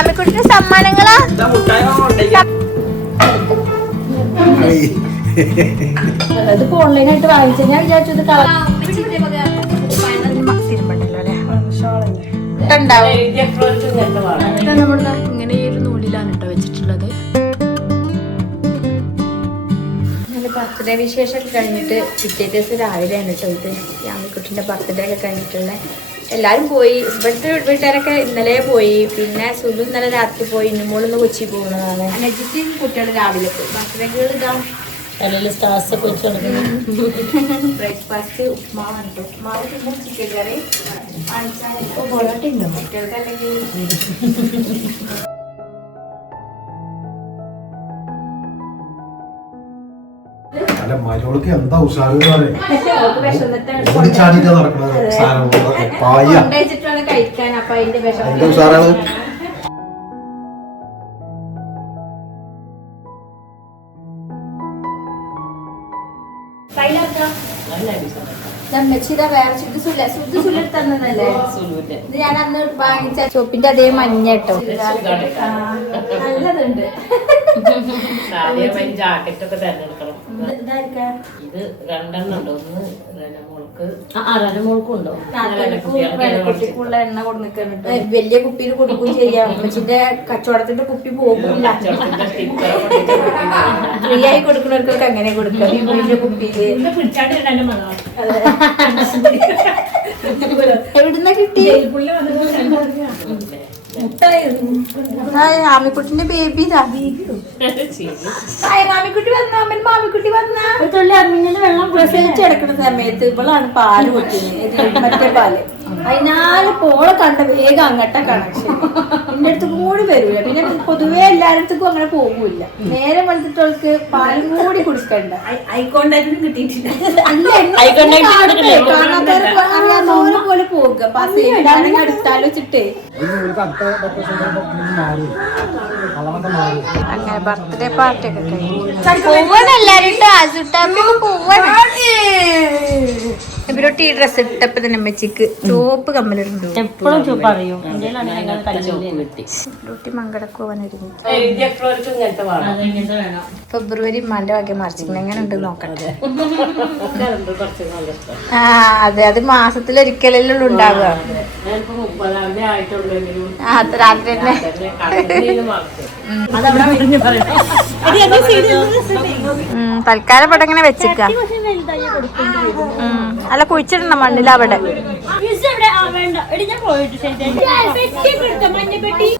ആമിക്കുട്ടിന് സമ്മാനങ്ങളാ? അതിപ്പോ ഓൺലൈൻ ആയിട്ട് വാങ്ങിച്ചു. ഞാൻ വിചാരിച്ചു ഇത് കളർ തിരുമ്പണ്ടല്ലോ അല്ലേ ഉണ്ടാവും ഇങ്ങനെ ഈ ഒരു നൂലിലാണ് കേട്ടോ വെച്ചിട്ടുള്ളത്. ബർത്ത്ഡേ വിശേഷമൊക്കെ കഴിഞ്ഞിട്ട് പിറ്റേ ദിവസം രാവിലെയാണ് കേട്ടോ ഇത്. യാമിക്കുട്ടിന്റെ ബർത്ത്ഡേ ഒക്കെ കഴിഞ്ഞിട്ടുള്ള എല്ലാവരും പോയി. ഇവിടുത്തെ വീട്ടുകാരൊക്കെ ഇന്നലെ പോയി. പിന്നെ സുബു ഇന്നലെ രാത്രി പോയി. ഇന്നുമോളൊന്ന് കൊച്ചി പോകുന്നതാണ് നജിത്ത് കുട്ടികൾ രാവിലെ പോയി. ഭക്ഷണങ്ങൾ ഇതാ. തലയിൽ സ്റ്റാർസ് ഒക്കെ വെച്ച് കൊടുക്കുന്നു ബ്രേക്ക്ഫാസ്റ്റ് ഉപ്മാവാണ് ഉണ്ട് ഉപ്മാവ് പിന്നെ ചിക്കൻ കറി. കാണിച്ചാൽ ഇപ്പോൾ പൊറോട്ട ഉണ്ടോ? കുട്ടികൾക്ക് അല്ലെങ്കിൽ അല്ല മരോൾക്ക് എന്താ ഉഷാറ് ഓടിച്ചാടിട്ട് നടക്കുന്നത് പായ. എന്താ ഉഷാറാണ്. ഞാൻ അന്ന് വാങ്ങിച്ച ചോപ്പിന്റെ അതേ മഞ്ഞ കേട്ടോ. നല്ലതുണ്ട്. ജാക്കറ്റ് ഒക്കെ തെരഞ്ഞെടുക്കണം. ഇത് രണ്ടെണ്ണം ഉണ്ട്. ഒന്ന് ആ ഉണ്ടോ? എണ്ണ വലിയ കുപ്പിയിൽ കൊടുക്കുകയും ചെയ്യാം. അമ്മച്ചിന്റെ കച്ചവടത്തിന്റെ കുപ്പി പോകുന്നില്ല. ഫ്രീ ആയി കൊടുക്കുന്നവർക്കൊക്കെ അങ്ങനെ കൊടുക്കാം. വലിയ കുപ്പിയിൽ. എവിടുന്ന കിട്ടി ആമിക്കുട്ടിന്റെ ബേബി മാമിക്കുട്ടി വന്ന അമ്മൻ മാമിക്കുട്ടി വന്ന? വെള്ളം പ്രസവിച്ചെടുക്കുന്ന സമയത്ത് ഇവളാണ് പാൽ കുട്ടിയത് മറ്റേ പാൽ. അതിനാല് പോളെ കണ്ട വേഗം അങ്ങട്ടെ കണക്ഷൻ. എന്റെ അടുത്ത് കൂടി വരൂല. പിന്നെ പൊതുവേ എല്ലാരടുത്തേക്കും അങ്ങനെ പോകൂല നേരെ വെളുത്തിട്ടവൾക്ക് പാലും കൂടി കുടിക്കണ്ട. ഐ കോണ്ടാക്ട് കിട്ടിയിട്ടില്ല. അറിയാത്തവരെ പോലെ പോകുക. പാസ് ചെയ്യാൻ അടുത്താലോ വെച്ചിട്ടേ. അങ്ങനെ ബർത്ത്ഡേ പാർട്ടി ഒക്കെ കഴിഞ്ഞു. പോവാൻ എല്ലാരും പോവാണ് ഇവരൊട്ട് ഈ ഡ്രസ് ഇട്ടപ്പോ തന്നെ അമ്മച്ചിക്ക് ചോപ്പ് കമ്മലിടുന്നു. എപ്പോഴും എഴുതിയപ്പോഴേക്കും ഇങ്ങനത്തെ വേണം. ഫെബ്രുവരി മാന്റെ വക മാർച്ച് എങ്ങനെ ഉണ്ട് നോക്കട്ടെ. ഇതെന്ത് കുറച്ച് നല്ല ഇഷ്ടം. ആ അതെ. അത് മാസത്തിൽ ഒരിക്കലല്ലോ ഉണ്ടാവുക. ആ രാത്രി തന്നെ. തൽക്കാലം ഇവിടെ ഇങ്ങനെ വെച്ചിക്ക. അല്ല കുഴിച്ചിടണം മണ്ണില അവിടെ.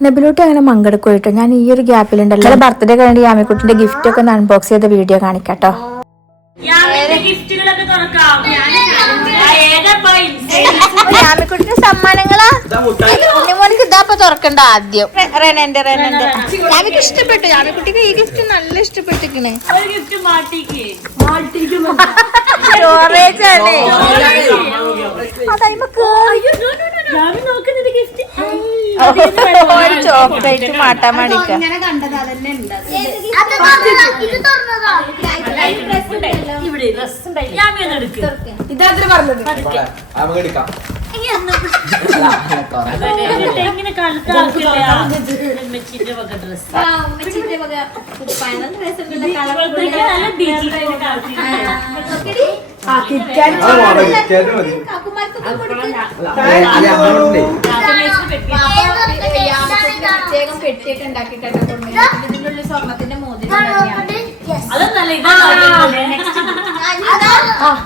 നബിലോട്ട് അങ്ങനെ മങ്കടക്കോയിട്ടോ ഞാൻ ഈ ഒരു ഗ്യാപ്പിലുണ്ടല്ലോ. ബർത്ത്ഡേ കഴിഞ്ഞിട്ട് യാമിക്കുട്ടിന്റെ ഗിഫ്റ്റ് ഒക്കെ ഒന്ന് അൺബോക്സ് ചെയ്ത വീഡിയോ കാണിക്കാട്ടോ. യാമിക്കുട്ടിന്റെ സമ്മാനങ്ങളാ? ഉണ്ണിമോനിക്ക് ഇതാപ്പൊ തുറക്കണ്ട ആദ്യം. റെനന്റെ റെനന്റെ. യാമിക്ക് ഇഷ്ടപ്പെട്ടു. യാമിക്കുട്ടിക്ക് ഈ ഗിഫ്റ്റ് നല്ല ഇഷ്ടപ്പെട്ടിരിക്കണേ. ആണ് ഒരു ചോക്ലേറ്റ് മാട്ടാൻ വേണ്ടിക്ക അത് വേണം അല്ല അങ്ങോട്ടേ പ്രത്യേകം പെട്ടിയൊക്കെ ഉണ്ടാക്കി ഇതിനുള്ളിൽ സ്വർണത്തിന്റെ മോതിരം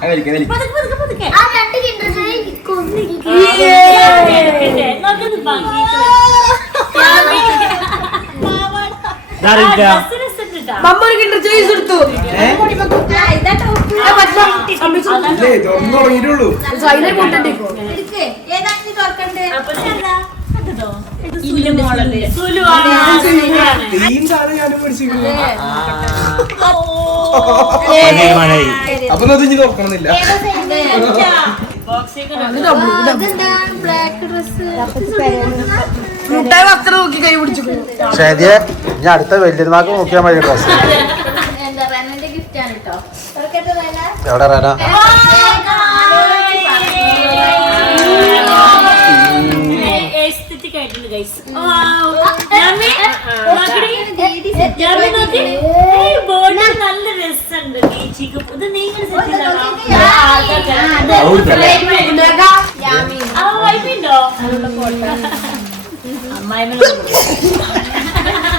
വലിക്ക അപ്പൊ അത് ഇനി തുറക്കണമെന്നില്ല. ഷാദിയ ഞാൻ അടുത്ത വലിയൊരുനാൾക്ക് നോക്കിയാൽ മതി ഡ്രസ് എവിടെ റേന?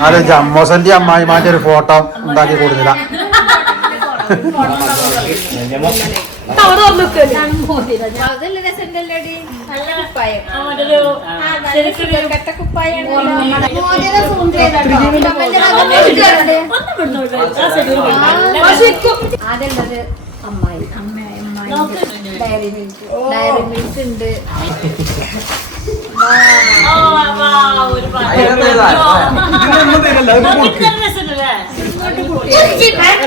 അത് ജമ്മോസന്റെ അമ്മായിമാന്റെ ഒരു ഫോട്ടോ ഉണ്ടാക്കി കൊടുത്തില്ല അമ്മായി അമ്മ. ഡയറി മിൽക്ക് ഡയറി മിൽക്ക് ഉണ്ട്?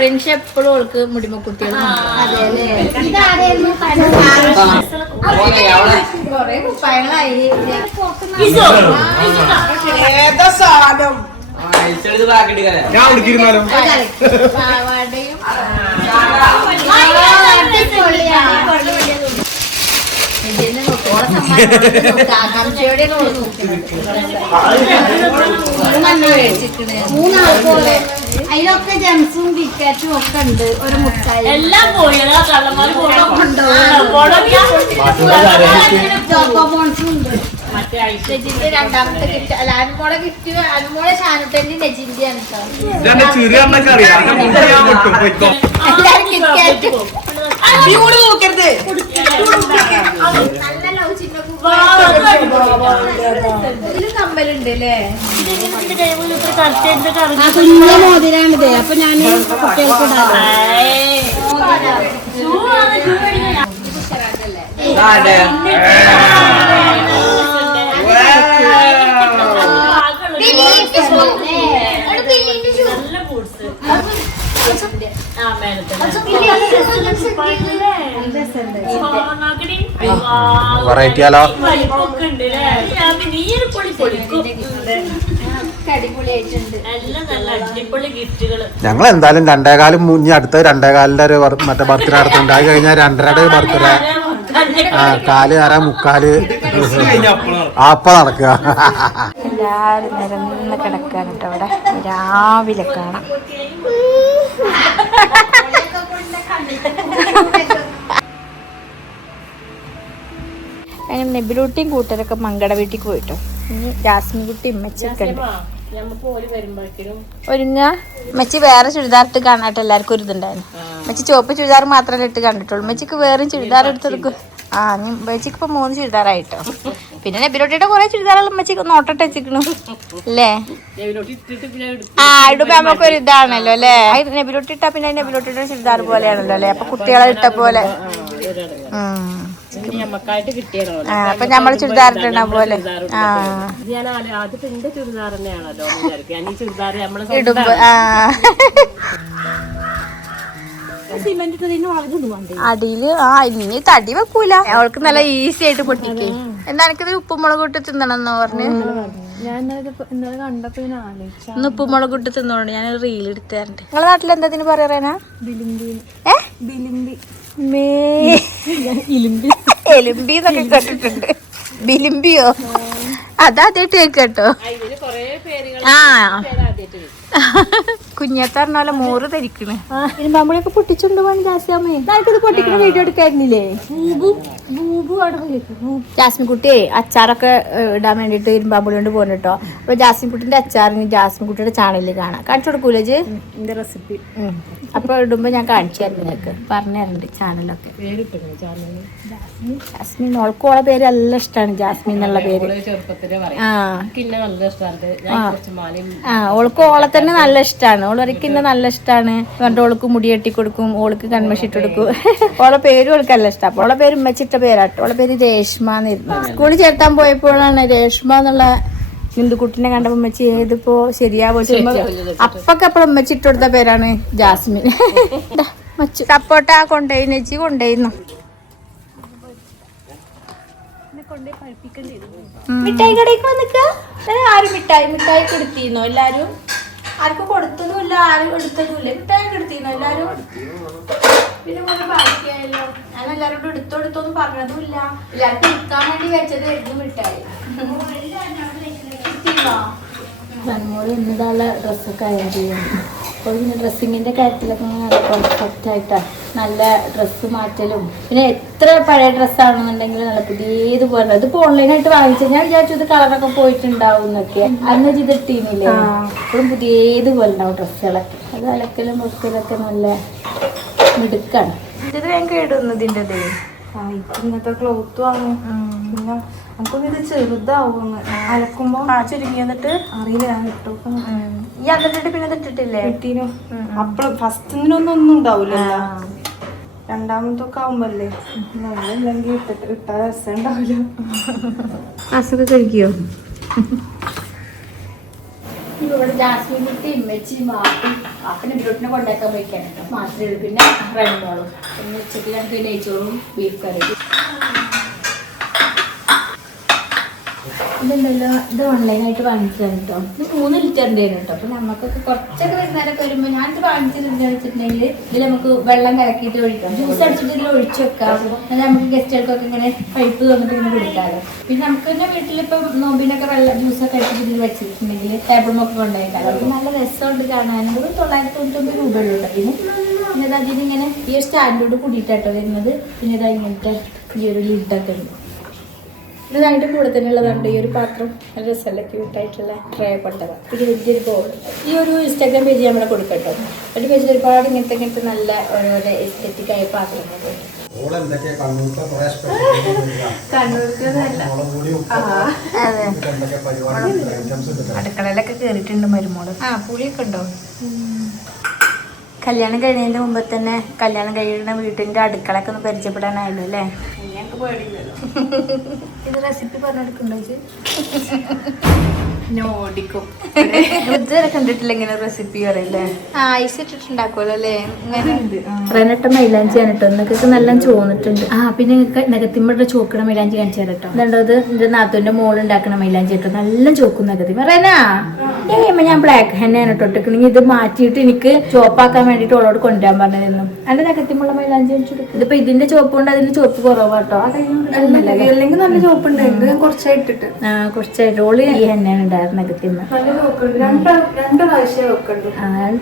റിൻഷ എപ്പോഴും കൊറേ കുപ്പായങ്ങളായി. ഇസോ. ഞാൻ ഉടുക്കിരുന്നാലും പാവാടയും മൂന്നാൾക്കോളെ അതിലൊക്കെ ജംസും കിറ്റാറ്റും ഒക്കെ ഉണ്ട് ഒരു മുട്ടായി എല്ലാം പോയി ചോക്കോബോൺസും ഉണ്ട് നെജിന്റെ രണ്ടാമത്തെ ഗിഫ്റ്റ് അല്ല അനുമോളെ ഗിഫ്റ്റ് അനുമോളെ ഷാനുട്ടന്റെ നെജിന്റെ ആണ് കേട്ടോ കുഞ്ഞ മോതിരാണിത് അപ്പൊ ഞാൻ കുട്ടികൾക്ക് നല്ല ബൂട്ട്സ് Variety ആലോ? വലിപ്പൊക്കെ ഉണ്ട് അല്ലേ ഞാൻ നീ പൊളി പൊളിക്കും അടിപൊളിയായിട്ടുണ്ട്. എല്ലാം നല്ല അടിപൊളി ഗിഫ്റ്റുകൾ. ഞങ്ങൾ എന്തായാലും രണ്ടേകാലും മുഞ്ഞ് അടുത്ത രണ്ടേകാലിന്റെ ഒരു മറ്റേ ബർത്ത്ഡേ നടത്തുന്നുണ്ട്. അത് കഴിഞ്ഞാൽ രണ്ടരയുടെ ബർത്ത്ഡേ ആ കാൽ അര മുക്കാൽ. അപ്പ നടക്കുക. എല്ലാരും നിരന്ന് കിടക്കാൻ കേട്ടോ അവിടെ. രാവിലെ കാണാം. അങ്ങനെ നെബിലൂട്ടിയും കൂട്ടരൊക്കെ മങ്കട വീട്ടിൽ പോയിട്ടോ. ഇനി ജാസ്മിൻ കുട്ടി ഉമ്മച്ചൊക്കെ ഒരുങ്ങ. മെച്ചി വേറെ ചുരിദാർ ഇട്ട് കാണാട്ട് എല്ലാവർക്കും ഒരു ഇതുണ്ടായിരുന്നു. മെച്ചി ചുവപ്പ് ചുരിദാർ മാത്രമേ ഇട്ട് കണ്ടിട്ടുള്ളൂ. മെച്ചിക്ക് വേറെ ചുരിദാർ എടുത്തെടുക്കും ആ മെച്ചിക്ക് ഇപ്പൊ മൂന്ന് ചുരിദാറായിട്ടോ. പിന്നെ നബിലോട്ടിയുടെ കുറെ ചുരിദാറുകൾ മെച്ചിക്ക് നോട്ടിട്ട് വെച്ചിരിക്കണു. അല്ലേ? ആ ഇടുമ്പോ നമുക്ക് ഒരു ഇതാണല്ലോ അല്ലേ? നബിലോട്ടി ഇട്ടാ പിന്നെ നബിലോട്ടിയുടെ ചുരിദാർ പോലെയാണല്ലോ അല്ലേ? അപ്പൊ കുട്ടികളെ ഇട്ട പോലെ. അപ്പൊ നമ്മൾ ചുരിദാർ ഇട്ടണ പോലെ. ഇടുമ്പോ ആ. അടിയിൽ ആ ഇനി തടി വെക്കൂല. അവൾക്ക് നല്ല ഈസി ആയിട്ട് പൊട്ടിക്കേ. എന്താ എനിക്കിത് ഉപ്പുമുളക് ഇട്ട് തിന്നണമെന്ന് പറഞ്ഞു? ഇന്ന് ഉപ്പുമുളക് ഇട്ട് തിന്നോണ്ട് ഞാൻ റീൽ എടുത്ത് തരണ്ട്. നിങ്ങളെ നാട്ടിൽ എന്താ ഇതിന് മേ. എലുമ്പി എന്നൊക്കെ കേട്ടിട്ടുണ്ട്. ബിലിമ്പിയോ അതാദ്യമായിട്ട് കേട്ടോ. ആ കുഞ്ഞാത്ത പറഞ്ഞ പോലെ മോറ് ധരിക്കണ് നമ്മളെയൊക്കെ പൊട്ടിച്ചുണ്ട് പോകാൻ ജാസ്യാമേ ഇത് പൊട്ടിക്കുന്ന വീഡിയോ എടുക്കായിരുന്നില്ലേ? ജാസ്മിൻ കുട്ടിയെ അച്ചാറൊക്കെ ഇടാൻ വേണ്ടിട്ട് ഇരുമ്പാമ്പുളി കൊണ്ട് പോകുന്നു കേട്ടോ. അപ്പൊ ജാസ്മിൻ കുട്ടിന്റെ അച്ചാറിന് ജാസ്മിൻ കുട്ടിയുടെ ചാനലിൽ കാണാം. കാണിച്ചു കൊടുക്കൂലേ എന്റെ റെസിപ്പി അപ്പൊ ഇടുമ്പോ ഞാൻ കാണിച്ചു തരുന്നു നിങ്ങൾക്ക് പറഞ്ഞു തരുന്നുണ്ട് ചാനലൊക്കെ. ജാസ്മിൻ ഓൾക്ക് ഓളെ പേര് നല്ല ഇഷ്ടമാണ് ജാസ്മിൻ എന്നുള്ള പേര്. ആ. ഓൾക്ക് തന്നെ നല്ല ഇഷ്ടമാണ് ഓൾ ഒരിക്കലും നല്ല ഇഷ്ടമാണ് പറഞ്ഞിട്ട് ഓൾക്ക് മുടി കെട്ടി കൊടുക്കും ഓൾക്ക് കൺമഷി ഇട്ട് കൊടുക്കും. ഓളെ പേര് ഓൾക്ക് നല്ല ഇഷ്ടം. അപ്പൊ ഓളെ പേര് ഉമ്മച്ചിട്ട പേരാട്ടോ. ഓളെ പേര് രേഷ്മ എന്നിരുന്നു സ്കൂളിൽ ചേർത്താൻ പോയപ്പോഴാണ് രേഷ്മ എന്നുള്ള ഹിന്ദുക്കുട്ടിനെ കണ്ടപ്പോ ഉമ്മച്ചി ഏതിപ്പോ ശരിയാവോ അപ്പൊക്കെ അപ്പോൾ ഉമ്മച്ചി ഇട്ട് കൊടുത്ത പേരാണ് ജാസ്മിൻ. ദാ, മച്ചു സപ്പോട്ട കൊണ്ടുപോയിന്ന്. നെച്ചി കൊണ്ടുപോയിരുന്നു മിഠായി കടയ്ക്ക് വന്നിട്ട് ആരും മിഠായി മിഠായി കൊടുത്തിരുന്നോ എല്ലാരും? ആർക്കും കൊടുത്തതുമില്ല ആരും എടുത്തതുമില്ല മിഠായി എടുത്തിരുന്നു എല്ലാരും. പിന്നെ കുറെ ബാക്കിയായല്ലോ. ഞാൻ എല്ലാരോടും എടുത്തോ പറഞ്ഞതും പറഞ്ഞതുമില്ല. എല്ലാവർക്കും എടുക്കാൻ വേണ്ടി വെച്ചത് മിഠായി. വിട്ടായി നന്മോൾ എന്നതായുള്ള ഡ്രസ്സൊക്കെ അയൺ ചെയ്യുന്നു അപ്പോൾ പിന്നെ ഡ്രസ്സിങ്ങിന്റെ കാര്യത്തിലൊക്കെ നല്ല പെർഫെക്റ്റ് ആയിട്ടാണ് നല്ല ഡ്രസ്സ് മാറ്റലും. പിന്നെ എത്ര പഴയ ഡ്രസ്സാണെന്നുണ്ടെങ്കിലും നല്ല പുതിയതുപോലെ ഇതിപ്പോ ഓൺലൈനായിട്ട് വാങ്ങിച്ചു ഞാൻ വിചാരിച്ചു ഇത് കളറൊക്കെ പോയിട്ടുണ്ടാവും എന്നൊക്കെ. അന്ന് ഇത് ഇട്ടീനില്ലേ ഇപ്പോഴും പുതിയതുപോലെ ഉണ്ടാവും ഡ്രസ്സുകളൊക്കെ അത് അലക്കലും വെക്കലൊക്കെ നല്ല മിടുക്കാണ്. ഇത് ഞാൻ കേടുന്നതിന്റെ ഇന്നത്തെ ക്ലോത്ത് വാങ്ങും. പിന്നെ നമുക്കൊന്നും ഇത് ചെറുതാവും അലക്കുമ്പോ ചുരുങ്ങി എന്നിട്ട് അറിയില്ല ഞാൻ ഇട്ടു. ഈ അതിട്ടിട്ട് പിന്നെ ഇട്ടിട്ടില്ലേ കിട്ടീനു അപ്പോൾ ഫസ്റ്റിനൊന്നും ഒന്നും ഉണ്ടാവില്ല രണ്ടാമതൊക്കെ ആവുമ്പല്ലേ? നമ്മളില്ലെങ്കിൽ ഇട്ടിട്ട് ഇട്ടാ രസം ഉണ്ടാവില്ല ക്ലാസ്സൊക്കെ കഴിക്കുമോ ഇവിടെ ജാസ്മിൻ കുട്ടി ഇമ്മച്ചി മാപ്പും അപ്പനെ ബ്രോട്ടിനെ കൊണ്ടാക്കാൻ വയ്ക്കാനുണ്ട് മാത്രമേ ഉള്ളൂ. പിന്നെ റണ്ണോളും പിന്നെ ഉച്ചയ്ക്ക് ഞങ്ങൾക്ക് നെയ്ച്ചോറും ബീഫ് കറി ഇതുണ്ടല്ലോ ഇത് ഓൺലൈനായിട്ട് വാങ്ങിച്ചതാണ് കേട്ടോ ഇത് മൂന്ന് ലിറ്ററിന്റെ ആണ് കേട്ടോ അപ്പോൾ നമുക്കൊക്കെ കുറച്ചൊക്കെ വരുന്നവരൊക്കെ വരുമ്പോൾ ഞാനിത് വാങ്ങിച്ചിരുന്നു വെച്ചിട്ടുണ്ടെങ്കിൽ ഇതിൽ നമുക്ക് വെള്ളം കലക്കിയിട്ട് ഒഴിക്കാം. ജ്യൂസ് അടിച്ചിട്ട് ഇതിൽ ഒഴിച്ച് വെക്കാം. എന്നാൽ നമുക്ക് ഗസ്റ്റുകൾക്കൊക്കെ ഇങ്ങനെ പൈപ്പ് തന്നിട്ട് ഇങ്ങനെ കൊടുക്കാമല്ലോ. പിന്നെ നമുക്ക് തന്നെ വീട്ടിലിപ്പോൾ നോമ്പിനൊക്കെ വെള്ളം ജ്യൂസൊക്കെ അടിച്ചിട്ട് ഇതിൽ വെച്ചിട്ടുണ്ടെങ്കിൽ ടേബിളുമൊക്കെ കൊണ്ടുപോയിക്കാം അപ്പോൾ നല്ല രസമുണ്ട് കാണാനും ഒരു തൊള്ളായിരത്തി തൊണ്ണൂറ്റൊമ്പത് രൂപയുള്ളൂ ഇതിന് പിന്നെ അതിന് ഇങ്ങനെ ഈ സ്റ്റാൻഡോട് കൂടിയിട്ടാട്ടോ വരുന്നത്. പിന്നെ ഇതാ ഇങ്ങനത്തെ ഈ ഒരു ലിഡൊക്കെ ഉണ്ട്. ഇതായിട്ട് കൂടെ തന്നെ ഉള്ളതുണ്ട് ഈ ഒരു പാത്രം നല്ല രസമല്ല? ക്യൂട്ടായിട്ടുള്ള ട്രൈ കൊണ്ടത്. ഇത് വലിയൊരു ബോൾ ഈ ഒരു ഇൻസ്റ്റാഗ്രാം പേജ് നമ്മളെ കൊടുക്കട്ടോ. അതിന്റെ പേജിൽ ഒരുപാട് ഇങ്ങനത്തെ ഇങ്ങനത്തെ നല്ല ഓരോരോ എസ്തെറ്റിക് ആയ പാത്രങ്ങളുണ്ട് അടുക്കളയിലൊക്കെ കേറിയിട്ടുണ്ട് മരുമോൾ. ആ പുളിയൊക്കെ ഉണ്ടോ? കല്യാണം കഴിഞ്ഞതിന്റെ മുമ്പ് തന്നെ കല്യാണം കഴിയുന്ന വീട്ടിന്റെ അടുക്കളയൊക്കെ ഒന്ന് പരിചയപ്പെടാനായല്ലോ അല്ലേ? ഇത് റെസിപ്പി പറഞ്ഞെടുക്കണ്ടോ നോടിക്കും ഇതുവരെ കണ്ടിട്ടില്ല ഇങ്ങനെ റെസിപ്പി അറിയില്ലേ ആ ഐസ് ഇട്ടിട്ടുണ്ടാക്കുമല്ലോ അല്ലേ? റെനട്ട മൈലാഞ്ചിയാണ് കേട്ടോ. നിങ്ങൾക്ക് നല്ല ചോന്നിട്ടുണ്ട്. ആ പിന്നെ നഗത്തിമ്മയുടെ ചോക്കണ മൈലാഞ്ചി കാണിച്ചു തരാം കേട്ടോ. എന്റെ നാത്തുവിന്റെ മോൾ ഉണ്ടാക്കണ മൈലാഞ്ചി കേട്ടോ. നല്ല ചോക്കും നഗത്തിമ്മ റെനാ! ഏമ്മ ഞാൻ ബ്ലാക്ക് ഹെന്നാണ് കേട്ടോ ഇട്ടിക്കണെങ്കിൽ ഇത് മാറ്റിയിട്ട് എനിക്ക് ചോപ്പാക്കാൻ വേണ്ടിയിട്ട് ഓളോട് കൊണ്ടുവരാൻ പറഞ്ഞിരുന്നു. അതിന്റെ നഗത്തിമുള്ള മൈലാഞ്ചി കാണിച്ചു ഇതിപ്പോ ഇതിന്റെ ചോപ്പ് കൊണ്ട് അതിന്റെ ചോപ്പ് കുറവാട്ടോ അല്ലെങ്കിൽ നല്ല ചോപ്പുണ്ട് ഇത് ഞാൻ കുറച്ചായി ഇട്ടിട്ട്. ആ കുറച്ചായിട്ട്. ഓൾ ഈ എണ്ണയാണ് നല്ല ചോക്കുണ്ട് രണ്ട് രണ്ട്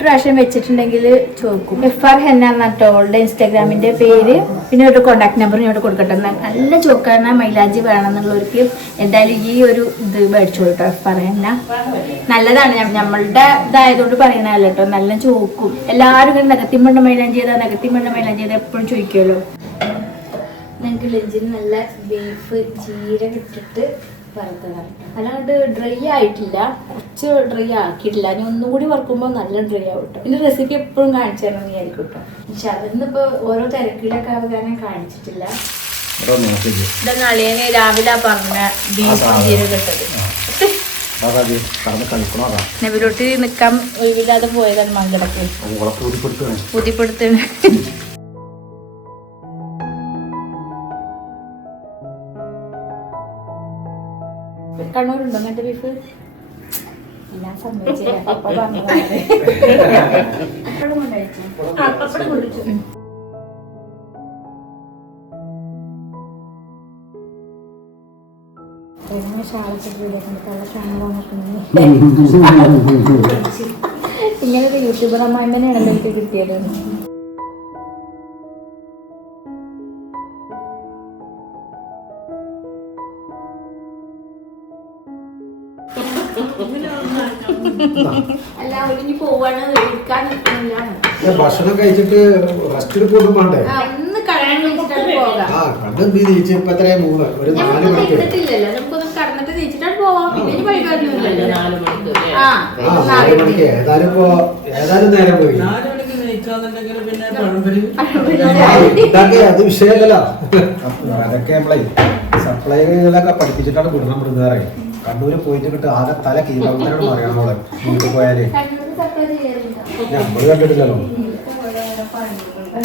പ്രാവശ്യം വെച്ചിട്ടുണ്ടെങ്കിൽ ചോക്കും എഫ് ആർ ഹെന്ന എന്നിട്ടോ അവളുടെ ഇൻസ്റ്റാഗ്രാമിന്റെ പേര്. പിന്നെ ഒരു കോണ്ടാക്ട് നമ്പർ ഞാൻ കൊടുക്കട്ടെ. നല്ല ചോക്കാന മൈലാജി വേണമെന്നുള്ളവർക്ക് എന്തായാലും ഈ ഒരു ഇത് മേടിച്ചോളൂ കേട്ടോ എഫ് ആർ ഹെന്ന. നല്ലതാണ്. നമ്മളുടെ ഇതായതുകൊണ്ട് പറയണല്ലോ കേട്ടോ. നല്ല ചോക്കും. എല്ലാവരും ഇങ്ങനെ നഗത്തിമ്മണ്ട മൈലാഞ്ചി ചെയ്താൽ നഗത്തിമ്മണ്ട മൈലാഞ്ചി ചെയ്താൽ എപ്പോഴും ചോദിക്കുമല്ലോ ഞങ്ങൾക്ക് ലഞ്ചിന് നല്ല ബീഫ് ജീരകം ഇട്ടിട്ട് വറുത്തതാണ് അല്ലാണ്ട് ഡ്രൈ ആയിട്ടില്ല. കുറച്ച് ഡ്രൈ ആക്കിയിട്ടില്ല. ഇനി ഒന്നും കൂടി വറുക്കുമ്പോൾ നല്ല ഡ്രൈ ആവും കേട്ടോ ഇതിന്റെ റെസിപ്പി എപ്പോഴും കാണിച്ചു തരണം നീ വിചാരിക്കും കേട്ടോ പക്ഷെ അതിന്നിപ്പോ ഓരോ തിരക്കിലൊക്കെ ആകാൻ കാണിച്ചിട്ടില്ല. നളിയന് രാവിലെ പറഞ്ഞ ബീഫ് ജീരകം ഇട്ടത്. കടന്ന് കളിക്കണോ അതാ? നബിലോട്ട് നിക്കാൻ ഒഴിവില്ലാതെ പോയതാണ് മങ്കടക്ക്. ഓളെ കണ്ണൂരുണ്ടോ അങ്ങനത്തെ ബീഫ് ഞാൻ സമ്മതിച്ചില്ല. പപ്പ പറഞ്ഞതാണ് പപ്പടം കൊണ്ടുവച്ചു. ആ പപ്പടം കൊണ്ടിട്ടു ഇങ്ങനെ ഒരു യൂട്യൂബർ അമ്മായിമ്മനെയാണല്ലോ എനിക്ക് കിട്ടിയത്. ഭക്ഷണം കഴിച്ചിട്ട് റെസ്റ്റ് എടുക്കൊന്നും വേണ്ടേ ആ, ഇന്ന് കല്യാണം കഴിച്ചിട്ടാണ് പോകാം. ആ കണ്ടെന്ത് നീച്ച് ഇപ്പൊ എത്രയാ മൂന്ന്? ഒരു നാല് നമുക്കൊന്ന് കടന്നിട്ട് തിരിച്ചിട്ടാണ് പോവാം. പിന്നെ ഇനി പഠിക്കാനൊന്നുമില്ലല്ലോ ആ ആ നാല് മണിക്ക്. ഏതായാലും ഇപ്പോ ഏതായാലും നേരം പോയി. ഉണ്ടാക്കിയ അത് വിഷയമല്ലല്ലോ. അതൊക്കെ നമ്മളെ സപ്ലൈകളൊക്കെ പഠിപ്പിച്ചിട്ടാണ് വിടണം മൃഗാറെ കണ്ണൂര് പോയിട്ട് കിട്ടും ആകെ തല കീഴോട്ട് പറയണോളെ വീട്ടിൽ പോയാലേ. നമ്മൾ കണ്ടിട്ടില്ലല്ലോ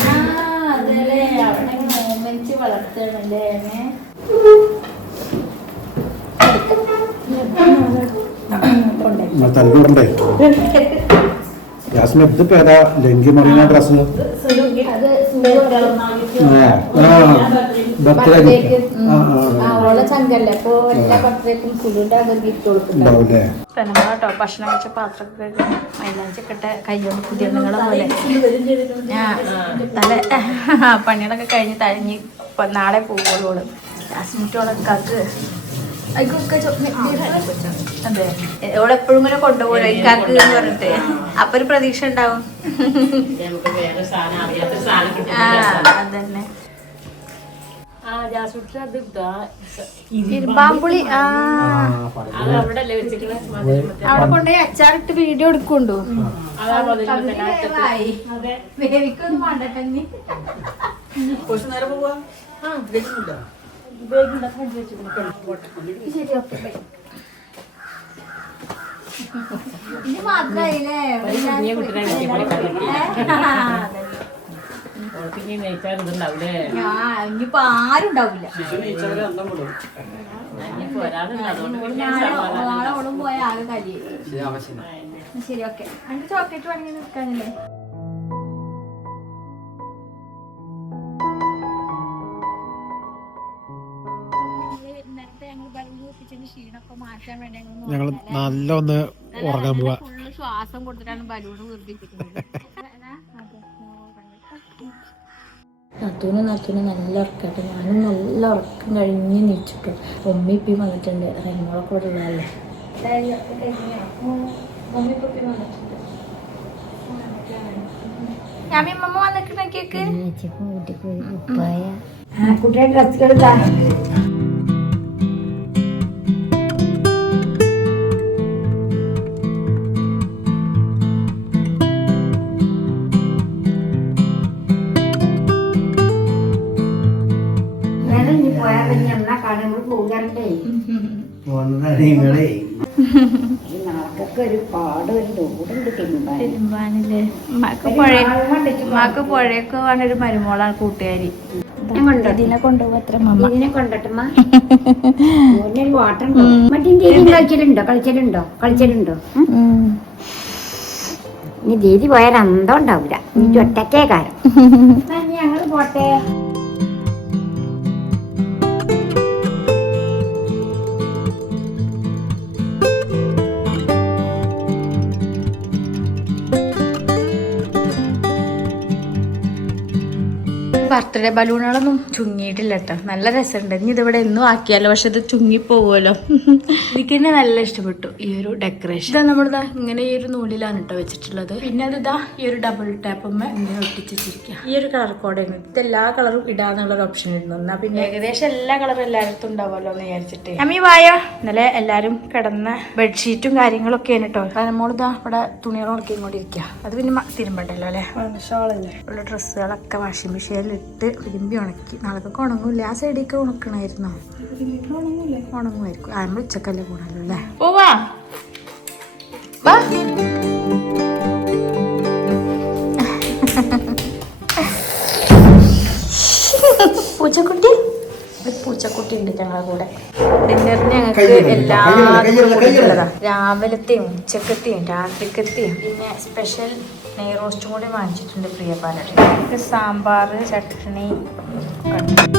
ആ അതല്ലേ അവിടെ മോമെന്റ് വളർത്തണല്ലേ എന്നെ തലമുറണ്ടേ ജാസ്മിൻ ഇതിപ്പോ ഏതാ? ലെങ്കി മറിയുന്ന ഡ്രസ് ഭക്ഷണം കഴിച്ച പാത്രമൊക്കെ മൈലാഞ്ചൊക്കെ കയ്യോണ്ട് പുതിയ പോലെ. തല പണികളൊക്കെ കഴിഞ്ഞ് തഴഞ്ഞ് നാളെ പോകുള്ളൂ ജാസ്മിറ്റോളൊക്കെ അതെ ഓളെപ്പോഴും ഇങ്ങനെ കൊണ്ടുപോകും ഇക്കാക്ക് എന്ന് പറഞ്ഞിട്ട്. അപ്പൊ ഒരു പ്രതീക്ഷ ഉണ്ടാവും. ആ അതന്നെ. ഇരുമ്പാമ്പുളി അവിടെ കൊണ്ടുപോയി അച്ചാറിട്ട് വീഡിയോ എടുക്കുണ്ടോ വേവിക്കൊന്നും വേണ്ടട്ടെ നെയ്ച്ചാൽ ഇതുണ്ടാവില്ലേ ഞാൻ ഇനിയിപ്പോ ആരും ഉണ്ടാവില്ല പോയ ആകെ ശരി ഓക്കെ. അതിന്റെ ചോക്ലേറ്റ് വാങ്ങി നിൽക്കാനില്ലേ? ഞങ്ങൾ നല്ല ഒന്ന് ഉറങ്ങാൻ പോവാ. ശ്വാസം കൊടുത്തിട്ടാണ് ബലൂൺ വീർപ്പിക്കുന്നത് നത്തൂന് നത്തൂന് നല്ല ഉറക്കട്ടെ. ഞാനും നല്ല ഉറക്കം കഴിഞ്ഞ് നീച്ചിട്ടു. ഉമ്മി ഇപ്പി വന്നിട്ടുണ്ട്. റെങ്ങോളൊക്കെ കൂടെ ഉള്ളതല്ലേ? കുട്ടിയുടെ ഡ്രസ്സുകൾ ഒരു തിരുമ്പാനില്ലേ ഉമ്മാക്ക് പുഴയൊക്കെ പോകാൻ ഒരു മരുമോളാണ് കൂട്ടുകാരി ഇതിനെ കൊണ്ടുപോകും അത്ര മമ്മ? ഇതിനെ കൊണ്ടട്ടമ്മ കളിച്ചലുണ്ടോ കളിച്ചലുണ്ടോ കളിച്ചലുണ്ടോ ഇനി ദീദി പോയാൽ അന്തം ഉണ്ടാവില്ല ഇനി ഒറ്റക്കേ കാരണം ഞങ്ങൾ പോട്ടെ? ബർത്ത്ഡേ ബലൂണുകളൊന്നും ചുങ്ങിയിട്ടില്ല കേട്ടോ നല്ല രസമുണ്ട് ഇനി ഇതിവിടെ എന്നും ആക്കിയാലോ? പക്ഷെ ഇത് ചുങ്ങി പോവുമല്ലോ എനിക്ക് തന്നെ നല്ല ഇഷ്ടപ്പെട്ടു ഈ ഒരു ഡെക്കറേഷൻ ഇതാ നമ്മളിതാ ഇങ്ങനെ ഈ ഒരു നൂലിലാണ് കേട്ടോ വെച്ചിട്ടുള്ളത്. പിന്നെ അത് ഇതാ ഈ ഒരു ഡബിൾ ടാപ്പമ്മ ഇങ്ങനെ ഒട്ടിച്ചിരിക്കുക ഈ ഒരു കളർ കോഡായിരുന്നു ഇത് എല്ലാ കളറും ഇടാന്നുള്ള ഒരു ഓപ്ഷൻ ഇരുന്നു എന്നാ പിന്നെ ഏകദേശം എല്ലാ കളറും എല്ലായിടത്തും ഉണ്ടാവുമല്ലോ എന്ന് വിചാരിച്ചിട്ട്. അമ്മി വായോ? ഇന്നലെ എല്ലാരും കിടന്ന ബെഡ്ഷീറ്റും കാര്യങ്ങളൊക്കെയാണ് കേട്ടോ കാരണം മോളിതാ ഇവിടെ തുണികൾ ഉണക്കിക്കൊണ്ടിരിക്കുക അത് പിന്നെ തിരുമ്പണ്ടല്ലോ അല്ലേ? ഉള്ള ഡ്രസ്സുകളൊക്കെ വാഷിംഗ് മെഷീനിൽ ഇട്ട് തിരുമ്പി ഉണക്കി. നാളെക്കൊക്കെ ഉണങ്ങൂല ആ സൈഡിലേക്ക് ഉണക്കണമായിരുന്നോ? ഉണങ്ങുമായിരിക്കും. ആ നമ്മൾ ഉച്ചക്കല്ലേ പോണല്ലോ അല്ലേ? പോവാ. പൂച്ചക്കുട്ടി? ഒരു പൂച്ചക്കുട്ടി ഉണ്ട് ഞങ്ങളുടെ കൂടെ ഡിന്നറിന് ഞങ്ങൾക്ക് എല്ലാ കൂടിയുള്ളതാ രാവിലത്തെയും ഉച്ചക്കത്തെയും രാത്രിക്കത്തെയും. പിന്നെ സ്പെഷ്യൽ നെയ് റോസ്റ്റും കൂടി വാങ്ങിച്ചിട്ടുണ്ട് പ്രിയപാലട്ട് സാമ്പാർ ചട്നി ഒക്കെ ഉണ്ട്.